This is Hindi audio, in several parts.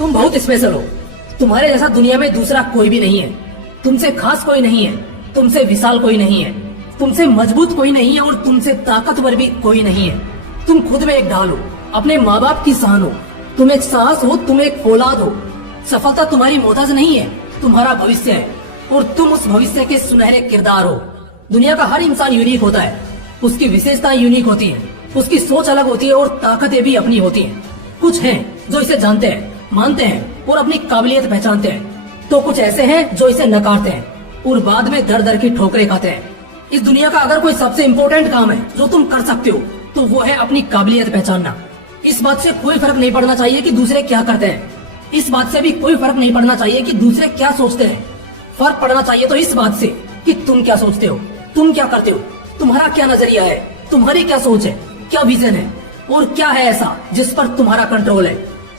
तुम बहुत स्पेशल हो। तुम्हारे जैसा दुनिया में दूसरा कोई भी नहीं है। तुमसे खास कोई नहीं है, तुमसे विशाल कोई नहीं है, तुमसे मजबूत कोई नहीं है और तुमसे ताकतवर भी कोई नहीं है। तुम खुद में एक ढाल हो, अपने माँ बाप की शान हो, तुम एक साहस हो, तुम एक औलाद हो। सफलता तुम्हारी मोहताज नहीं है, तुम्हारा भविष्य है और तुम उस भविष्य के सुनहरे किरदार हो। दुनिया का हर इंसान यूनिक होता है, उसकी विशेषताएं यूनिक होती हैं, उसकी सोच अलग होती है और ताकतें भी अपनी होती हैं। कुछ हैं जो इसे जानते हैं, मानते हैं और अपनी काबिलियत पहचानते हैं, तो कुछ ऐसे हैं जो इसे नकारते हैं और बाद में दर दर की ठोकरें खाते हैं। इस दुनिया का अगर कोई सबसे इम्पोर्टेंट काम है जो तुम कर सकते हो तो वो है अपनी काबिलियत पहचानना। इस बात से कोई फर्क नहीं पड़ना चाहिए कि दूसरे क्या करते हैं, इस बात से भी कोई फर्क नहीं पड़ना चाहिए कि दूसरे क्या सोचते हैं। फर्क पड़ना चाहिए तो इस बात से कि तुम क्या सोचते हो, तुम क्या करते हो, तुम्हारा क्या नजरिया है, तुम्हारी क्या सोच है, क्या विजन है और क्या है ऐसा जिस पर तुम्हारा कंट्रोल है।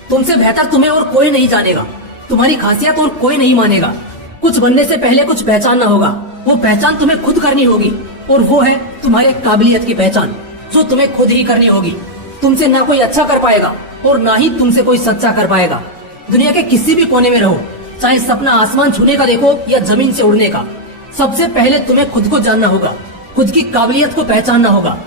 तुमसे बेहतर तुम्हें और कोई नहीं जानेगा, तुम्हारी खासियत और कोई नहीं मानेगा। कुछ बनने से पहले कुछ पहचानना होगा, वो पहचान तुम्हें खुद करनी होगी और वो है तुम्हारे काबिलियत की पहचान जो तुम्हें खुद ही करनी होगी। तुमसे ना कोई अच्छा कर पाएगा और ना ही तुमसे कोई सच्चा कर पाएगा। दुनिया के किसी भी कोने में रहो, चाहे सपना आसमान छूने का देखो या जमीन से उड़ने का, सबसे पहले तुम्हें खुद को जानना होगा, खुद की काबिलियत को पहचानना होगा।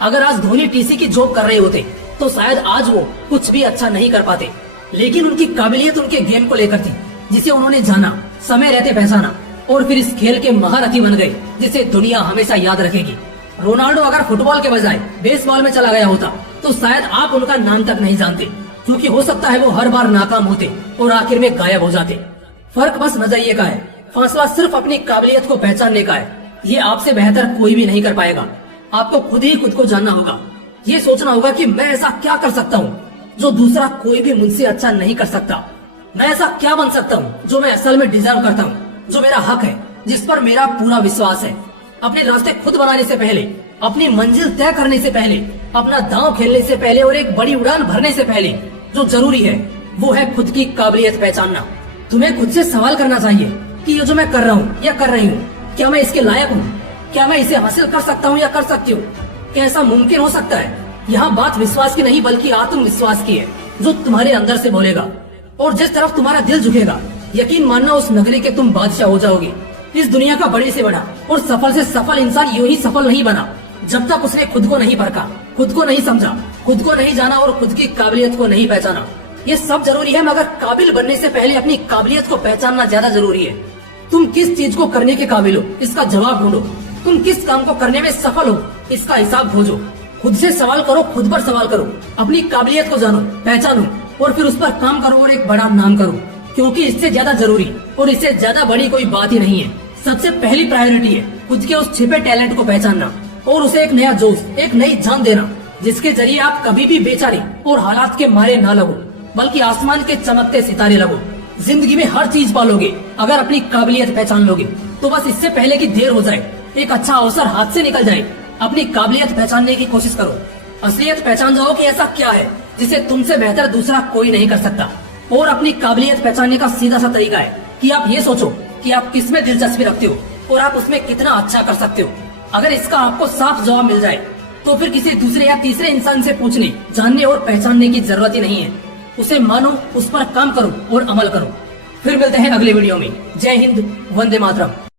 अगर आज धोनी टीसी की जॉब कर रहे होते तो शायद आज वो कुछ भी अच्छा नहीं कर पाते, लेकिन उनकी काबिलियत उनके गेम को लेकर थी जिसे उन्होंने जाना, समय रहते पहचाना और फिर इस खेल के महारथी बन गए जिसे दुनिया हमेशा याद रखेगी। रोनाल्डो अगर फुटबॉल के बजाय बेसबॉल में चला गया होता तो शायद आप उनका नाम तक नहीं जानते, क्योंकि हो सकता है वो हर बार नाकाम होते और आखिर में गायब हो जाते। फर्क बस नजरिए का है, फैसला सिर्फ अपनी काबिलियत को पहचानने का है। ये आपसे बेहतर कोई भी नहीं कर पाएगा। आपको खुद ही खुद को जानना होगा, ये सोचना होगा कि मैं ऐसा क्या कर सकता हूँ जो दूसरा कोई भी मुझसे अच्छा नहीं कर सकता। मैं ऐसा क्या बन सकता हूँ जो मैं असल में डिजर्व करता हूँ, जो मेरा हक है, जिस पर मेरा पूरा विश्वास है। अपने रास्ते खुद बनाने से पहले, अपनी मंजिल तय करने से पहले, अपना दांव खेलने से पहले और एक बड़ी उड़ान भरने से पहले जो जरूरी है वो है खुद की काबिलियत पहचानना। तुम्हें खुद से सवाल करना चाहिए कि ये जो मैं कर रहा हूँ या कर रही हूँ, क्या मैं इसके लायक हूँ? क्या मैं इसे हासिल कर सकता हूँ या कर सकती हूँ? क्या ऐसा मुमकिन हो सकता है? यहाँ बात विश्वास की नहीं बल्कि आत्मविश्वास की है, जो तुम्हारे अंदर से बोलेगा और जिस तरफ तुम्हारा दिल झुकेगा, यकीन मानना उस नगरी के तुम बादशाह हो जाओगे। इस दुनिया का बड़े से बड़ा और सफल से सफल इंसान यूं ही सफल नहीं बना जब तक उसने खुद को नहीं परखा, खुद को नहीं समझा, खुद को नहीं जाना और खुद की काबिलियत को नहीं पहचाना। ये सब जरूरी है, मगर काबिल बनने से पहले अपनी काबिलियत को पहचानना ज्यादा जरूरी है। तुम किस चीज को करने के काबिल हो, इसका जवाब ढूंढो। तुम किस काम को करने में सफल हो, इसका हिसाब खोजो। खुद से सवाल करो, खुद पर सवाल करो, अपनी काबिलियत को जानो, पहचानो और फिर उस पर काम करो और एक बड़ा नाम करो, क्योंकि इससे ज्यादा जरूरी और इससे ज्यादा बड़ी कोई बात ही नहीं है। सबसे पहली प्रायोरिटी है खुद के उस छिपे टैलेंट को पहचानना और उसे एक नया जोश, एक नई जान देना, जिसके जरिए आप कभी भी बेचारे और हालात के मारे ना लगो, बल्कि आसमान के चमकते सितारे लगो। जिंदगी में हर चीज पालोगे अगर अपनी काबिलियत पहचान लोगे। तो बस इससे पहले कि देर हो जाए, एक अच्छा अवसर हाथ से निकल जाए, अपनी काबिलियत पहचानने की कोशिश करो। असलियत पहचान जाओ कि ऐसा क्या है जिसे तुमसे बेहतर दूसरा कोई नहीं कर सकता। और अपनी काबिलियत पहचानने का सीधा सा तरीका है कि आप ये सोचो कि आप किस में दिलचस्पी रखते हो और आप उसमें कितना अच्छा कर सकते हो। अगर इसका आपको साफ जवाब मिल जाए तो फिर किसी दूसरे या तीसरे इंसान से पूछने, जानने और पहचानने की जरूरत ही नहीं है। उसे मानो, उस पर काम करो और अमल करो। फिर मिलते हैं अगले वीडियो में। जय हिंद, वंदे मातरम।